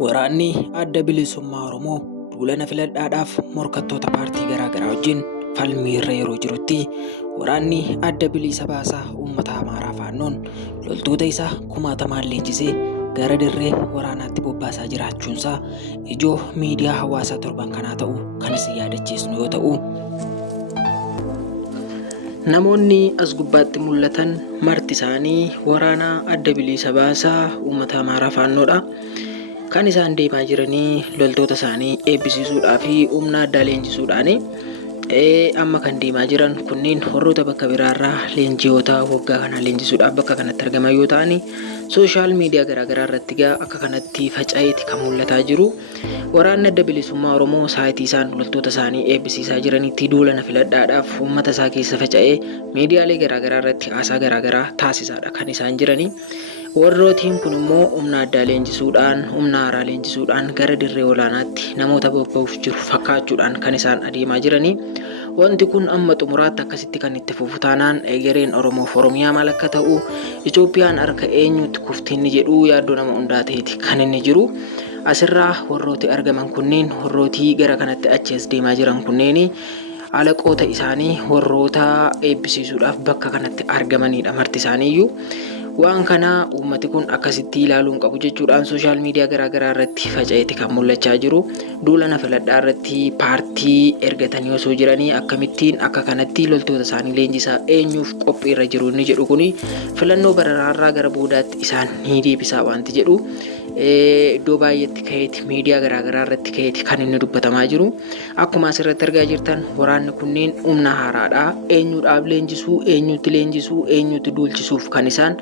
Waraanni adda bilisummaa Oromoo duulana filadhaadhaaf morkattoota paartii garaagaraa wajjin falmii irra yeroo jirutti waraanni adda bilisa baasaa uummata Amaaraa faannoon loltoota isaa kumaatamaan leenjisee gara dirree waraanaatti bobbaasaa jiraachuunsaa ijoo miidiyaa hawaasaa torban kanaa ta'u kan isin yaadachiisnu yoo ta'u, namoonni as gubbaatti mul'atan marti isaanii waraana adda bilisa baasaa uummata Amaaraa faannoodha. Kan isaan deemaa jiranii loltoota isaanii eebbisiisuudhaa fi humna addaa leenjisuudhaani. Amma kan deemaa jiran kunniin warroota bakka biraarraa leenjiyoota waggaa kana leenjisuudhaaf bakka kanatti argaman yoo ta'ani, sooshaal miidiyaa garaagaraa irratti akka kanatti faca'eeti kan mul'ataa jiru. Waraanni adda bilisummaa Oromoo saayitii isaan loltoota isaanii eebbisiisaa jiranitti duulana filadhaadhaaf uummata isaa keessa faca'ee miidiyaalee garaagaraa irratti haasaa garaagaraa taasisaadha kan isaan jiranii. Warrootiin kun immoo humna addaa leenjisuudhaan, humna haaraa leenjisuudhaan gara dirree olaanaatti namoota bobba'uuf jiru fakkaachuudhaan kan isaan adeemaa jiranii. Wanti kun amma xumuraatti akkasitti kan itti fufu taanaan egereen Oromoof Oromiyaa maal akka ta'u, Itoophiyaan harka eenyutti kufti inni jedhu yaaddoo nama hundaa ta'eeti kan inni jiru. Asirraa warrooti argaman kunneen, warrooti gara kanatti achi deemaa jiran kunneen alaqoota isaanii warroota eebbisiisuudhaaf bakka kanatti argamanidha marti isaaniiyyuu. Waan kana uummati kun akkasitti ilaaluun qabu jechuudhaan sooshaal miidiyaa garaagaraa irratti faca'eeti kan mul'achaa jiru. Duulana filadhaa irratti paartii ergatanii osoo jiranii akkamittiin akka kanatti loltoota isaanii leenjisaa eenyuuf qophii irra jiru inni jedhu kuni filannoo bararaarraa gara boodaatti isaan ni deebisaa wanti jedhu iddoo baay'eetti ka'eeti miidiyaa garaagaraa irratti ka'eeti kan inni dubbatamaa jiru. Akkuma asirratti argaa jirtan waraanni kunneen humna haaraadha. Eenyuudhaaf leenjisuu, eenyutti leenjisuu, eenyutti duulchisuuf kan isaan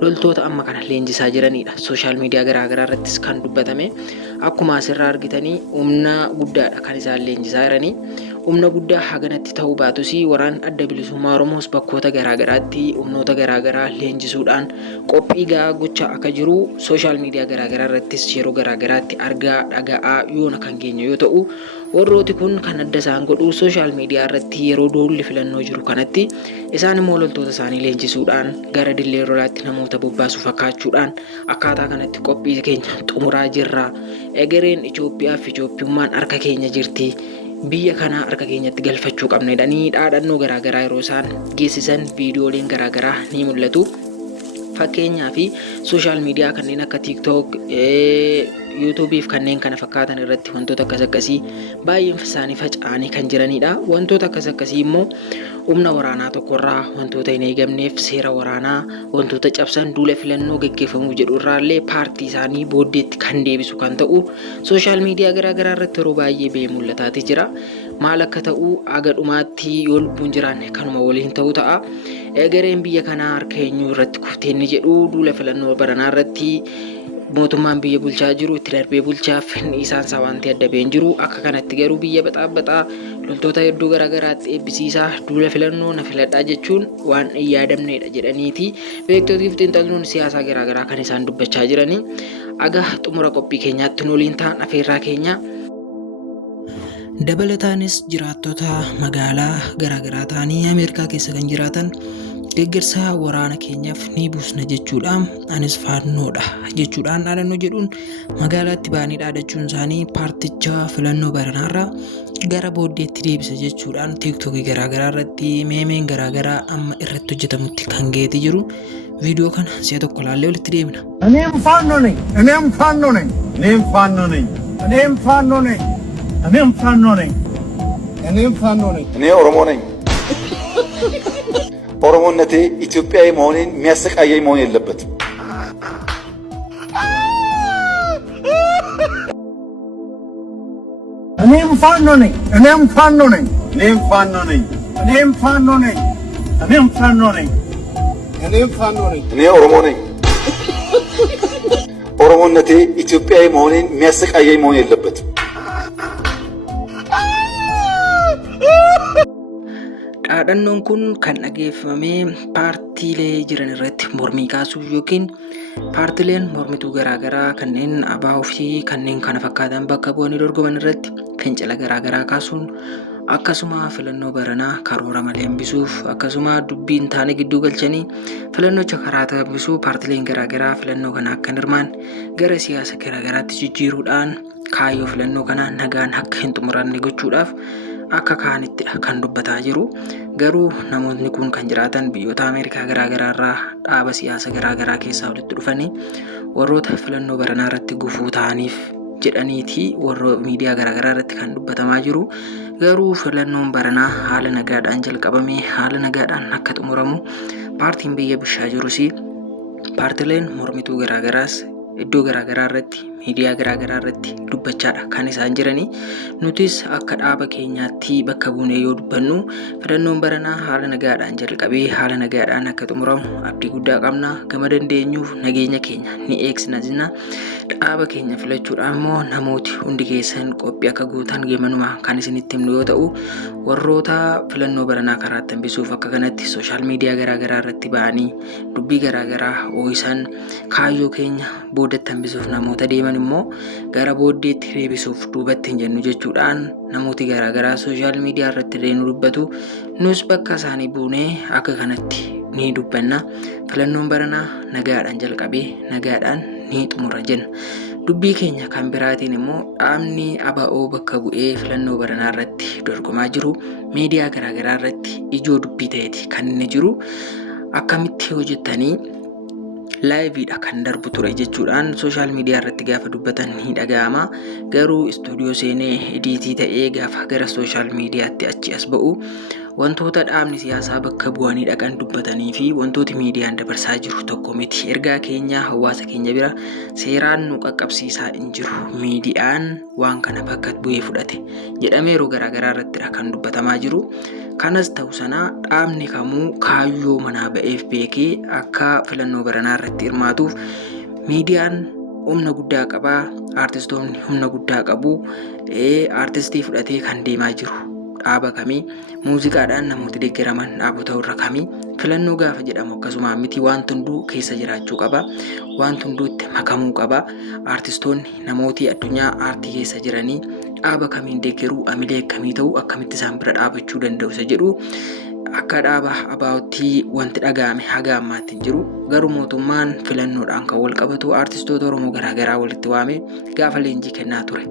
loltoota amma kana leenjisaa jiranidha. Sooshaal miidiyaa garaagaraa irrattis kan dubbatame. Akkuma asirraa argitanii humna guddaadha kan isaan leenjisaa jiranii. Humna guddaa haganatti ta'uu baatus waraan adda bilisummaa Oromoos bakkoota garaagaraatti humnoota garaagaraa leenjisuudhaan qophii gahaa gochaa akka jiru sooshaal miidiyaa garaagaraa irrattis yeroo garaagaraatti argaa dhaga'aa yoona kan keenya yoo ta'u, warrooti kun kan adda isaan godhu sooshaal miidiyaa irratti yeroo duulli filannoo jiru kanatti isaan immoo loltoota isaanii leenjisuudhaan gara dirree lolaatti namoota bobbaasu fakkaachuudhaan akkaataa kanatti qophii keenya xumuraa jirra. Egereen Itoophiyaa fi Itoophiyummaan harka keenya jirti. Biyya kana harka keenyatti galfachuu qabna jedhanii dhaadannoo garaagaraa yeroo isaan geessisan viidiyooleen garaagaraa ni mul'atu. Fakkeenyaaf sooshaal miidiyaa kanneen akka TikTok, YouTube fi kanneen kana fakkaatan irratti wantoota akkasii baay'een isaanii faca'anii kan jiranidha. Wantoota akkasii immoo humna waraanaa tokkorraa wantoota hin eegamneef seera waraanaa wantoota cabsan duula filannoo gaggeeffamuu jedhu irraallee paartii isaanii booddeetti kan deebisu kan ta'u sooshaal miidiyaa garaagaraa irratti yeroo baay'ee ba'ee mul'ataati jira. Maal akka ta'u aga dhumaatti yoo lubbuun jiraanne kanuma waliin ta'uu ta'a. Egereen biyya kanaa harka eenyuu irratti kuftee inni jedhu duula filannoo baranaa irratti mootummaan biyya bulchaa jiru itti darbee bulchaaf isaan isaa wanti adda ba'een jiru. Akka kanatti garuu biyya baxaa loltoota hedduu garaagaraatti eebbisiisaa duula filannoo na filadhaa jechuun waan hin yaadamnedha jedhaniiti beektootii fi xiinxaltoonni siyaasaa garaagaraa kan isaan dubbachaa jiranii. Aga xumura qophii keenyaatti nuuliin ta'an afeerraa keenya. Dabalataanis jiraattota magaalaa garaagaraa ta'anii Ameerikaa keessa kan jiraatan deeggarsa waraana keenyaaf ni buusna jechuudhaan anis faannoodha jechuudhaan dhaadannoo jedhuun magaalaatti ba'anii dhaadachuun isaanii paarticha filannoo baranaarraa gara booddeetti deebisa jechuudhaan tiiktookii garaagaraa irratti meemeen garaagaraa amma irratti hojjetamutti kan ga'eeti jiru. Viidiyoo kana si'a tokko ilaallee walitti deemna. እኔም ፋኖ ነኝ፣ እኔም ፋኖ ነኝ፣ እኔም ፋኖ ነኝ፣ እኔም ፋኖ ነኝ፣ እኔም ፋኖ ነኝ፣ እኔም ፋኖ ነኝ። እኔ ኦሮሞ ነኝ። ኦሮሞነቴ ኢትዮጵያዊ መሆኔን የሚያሰቃየኝ መሆን የለበትም። እኔም ፋኖ ነኝ፣ እኔም ፋኖ ነኝ፣ እኔም ፋኖ ነኝ፣ እኔም ፋኖ ነኝ፣ እኔም ፋኖ ነኝ፣ እኔም ፋኖ ነኝ። እኔ ኦሮሞ ነኝ። ኦሮሞነቴ ኢትዮጵያዊ መሆኔን የሚያሰቃየኝ መሆን የለበትም። Dhaadhannoon kun kan dhageeffame paartiilee jiran irratti mormii kaasuuf yookiin paartiileen mormituu garaagaraa kanneen ABO fi kanneen kana fakkaatan bakka bu'anii dorgoman irratti fincila garaagaraa kaasuun akkasuma filannoo baranaa karoora malee hambisuuf akkasuma dubbiin taane gidduu galchanii filannocha karaa hambisuu paartileen garaagaraa filannoo kana akka hirmaan gara siyaasa garaagaraatti jijjiiruudhaan kaayyoo filannoo kana nagaan akka hin xumuranne gochuudhaaf akka kaanittidha kan dubbataa jiru. Garuu namoonni kun kan jiraatan biyyoota Ameerikaa garaagaraa irraa dhaaba siyaasa garaagaraa keessaa walitti dhufanii warroota filannoo baranaa irratti gufuu ta'aniif jedhaniiti warra miidiyaa garaagaraa irratti kan dubbatamaa jiru. Garuu filannoon baranaa haala nagaadhaan jalqabamee haala nagaadhaan akka xumuramu paartiin biyya bulchaa jirus paartileen mormituu garaagaraas iddoo garaagaraa irratti miidiyaa garaagaraa irratti dubbachaadha kan isaan jiranii. Nutis akka dhaaba keenyaatti bakka buunee yoo dubbannu filannoon baranaa haala nagaadhaan jalqabee haala nagaadhaan akka xumuramu abdii guddaa qabna. Gama dandeenyuuf nageenya keenya ni eegsina jenna. Dhaaba keenya filachuudhaan immoo namooti hundi keessan qophii akka gootan geemanuma kan isinitti himnu yoo ta'u, warroota filannoo baranaa karaatti hambisuuf akka kanatti sooshaal miidiyaa garaagaraa irratti ba'anii dubbii garaagaraa ooyisan kaayyoo keenya boodatti hambisuuf namoota deeman immoo gara booddeetti deebisuuf duubatti hin jennu jechuudhaan namooti garaagaraa sooshaal miidiyaa irratti deenu dubbatu. Nus bakka isaanii buunee akka kanatti ni dubbanna. Filannoon baranaa nagaadhaan jalqabee nagaadhaan ni xumura jenna. Dubbii keenya kan biraatiin immoo dhaabni ABO bakka bu'ee filannoo baranaa irratti dorgomaa jiru miidiyaa garaagaraa irratti ijoo dubbii ta'eeti kan inni jiru. Akkamitti hojjettanii laayiviidha kan darbu ture jechuudhaan sooshaal miidiyaa irratti gaafa dubbatan ni dhaga'ama. Garuu istuudiyoo seenee ediitii ta'ee gaafa gara sooshaal miidiyaatti achi as ba'u wantoota dhaabni siyaasaa bakka bu'anii dhaqan dubbatanii fi wantooti miidiyaan dabarsaa jiru tokko miti. Ergaa keenya hawaasa keenya bira seeraan nu qaqqabsiisaa hin jiru. Miidiyaan waan kana bakka bu'ee fudhate jedhamee yeroo garaagaraa irratti kan dubbatamaa jiru. Kanas ta'u sana dhaabni kamuu kaayyoo manaa ba'eef beekee akka filannoo baranaa irratti hirmaatuuf miidiyaan humna guddaa qaba. Aartistoonni humna guddaa qabu. Aartistii fudhatee kan deemaa jiru dhaaba kamii muuziqaadhaan namooti deeggaraman dhaabota irra kamii filannoo gaafa jedhamu akkasuma miti. Waan hunduu keessa jiraachuu qaba. Waan hunduutti makamuu qaba. Aartistoonni namooti addunyaa aartii keessa jiranii dhaaba kamiin deeggaruu amilee akkamii ta'uu akkamitti isaan bira dhaabachuu danda'u isa jedhu akka dhaaba ABO'tti wanti dhaga'ame haga ammaatti hin jiru. Garuu mootummaan filannoodhaan kan wal qabatu aartistoota Oromoo garaagaraa walitti waamee gaafa leenjii kennaa ture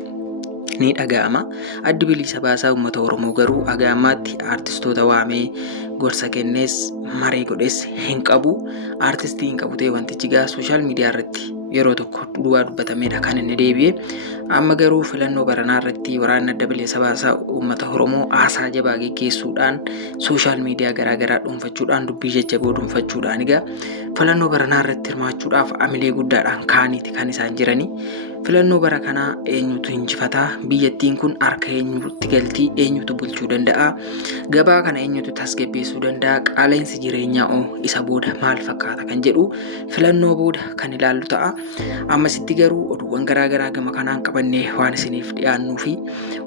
ni dhaga'ama. Addi Bilisa Baasaa uummata Oromoo garuu haga ammaatti aartistoota waamee gorsa kennees maree godhees hin qabu. Aartistii hin qabu ta'e wantichi gaa sooshaal miidiyaa irratti yeroo tokko duwwaa dubbatameedha kan inni deebi'e. Amma garuu filannoo baranaa irratti waraanni Adda Bilisa Baasaa uummata Oromoo haasaa jabaa geggeessuudhaan sooshaal miidiyaa garaagaraa dhuunfachuudhaan dubbii jajjaboo dhuunfachuudhaan egaa filannoo baranaa irratti hirmaachuudhaaf amilee guddaadhaan kaaniiti kan isaan jiranii. Filannoo bara kanaa eenyutu injifataa? Biyyattiin kun harka eenyutti galtii? Eenyutu bulchuu danda'a? Gabaa kana eenyutu tasgabbeessuu danda'a? Qaala'insi jireenyaa isa booda maal fakkaata kan jedhu filannoo booda kan ilaallu ta'a. Ammasitti garuu oduuwwan garaagaraa gama kanaan qabannee waan isiniif dhiyaannuu fi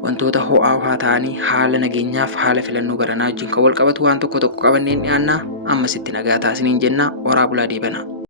wantoota ho'aa ta'anii haala nageenyaaf haala filannoo baranaa wajjin kan wal qabatu waan tokko qabannee dhiyaanna. Ammasitti nagaa taasiniin jenna. Horaa bulaa deebanaa.